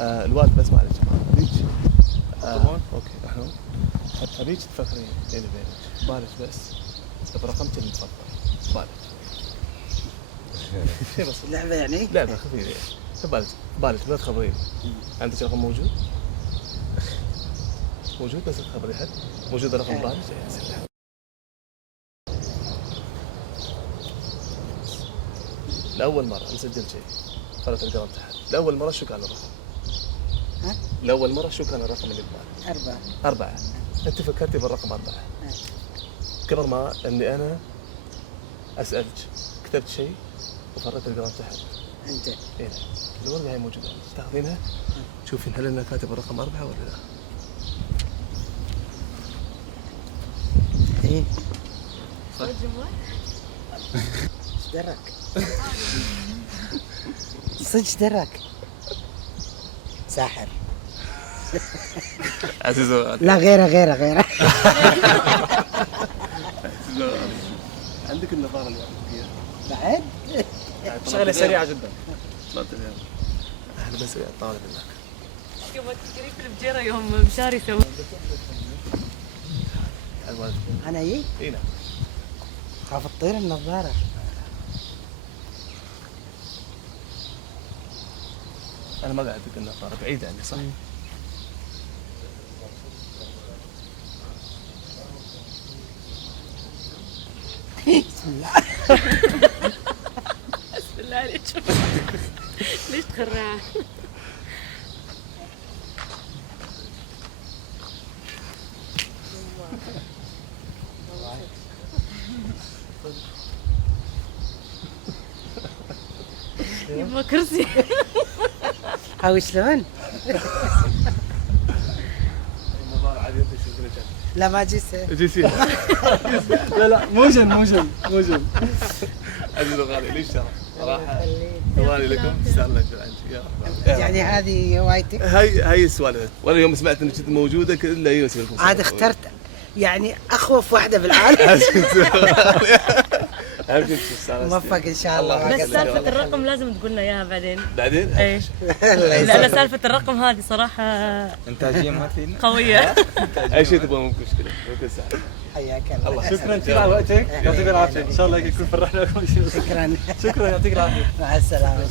الوالد بس معلش هذيك اوكي احنا هذيك تفكرين بيني وبينك بالك بس برقمتي المفضل بالك شيء بسيط لعبة يعني؟ لعبة خفيفة بالك ما تخبرين عندك رقم موجود بس تخبري حد موجود رقم بالك يا سلام لأول مرة نسجل شيء فرت القلم تحت لأول مرة شو كان الرقم؟ ها؟ لأول مرة شو كان الرقم اللي ببالك؟ 4 أنت فكرتي بالرقم 4 قبل ما إني أنا أسألك كتبت شيء وفرت القلم تحت أنت إيه الورقة هي موجودة تاخذينها تشوفين هل أنا كاتب الرقم 4 ولا لا؟ إيه صح؟ ايش درك؟ صدق درك ساحر عزيزة لا غيره عندك النظارة اللي عندك بعد؟ شغلة سريعة جدا. احنا بس طالب هناك. يوم تفكرين في الفجيرة يوم مشاري سوى. أنا إيه؟ إيه نعم. خاف تطير النظارة. أنا ما قاعد أدق النظارة بعيدة عني صح؟ بسم الله. بسم الله عليك. ليش تخرعها؟ يبغى كرسي. هاو شلون؟ النظارة عادي أنت شو كذا لا ما جيسه. جيسي. لا موجن. عزيز الغالي ليش ترى؟ صراحة غالي لكم تسأل لك عنك يا يعني هذه هوايتك؟ هاي السوالف ولا يوم سمعت انك كنت موجودة كله يوسف لكم عاد اخترت يعني أخوف واحدة بالعالم. موفق إن شاء الله. بس سالفة الرقم لازم تقولنا إياها بعدين. بعدين؟ إيه. لأن سالفة الرقم هذه صراحة إنتاجية ما فينا. قوية. أي شيء تبغى مو مشكلة ممكن ساعة حياك الله. الله شكرا كثير على وقتك، يعطيك العافية. إن شاء الله يكون فرحنا. شكرا شكرا يعطيك العافية. مع السلامة.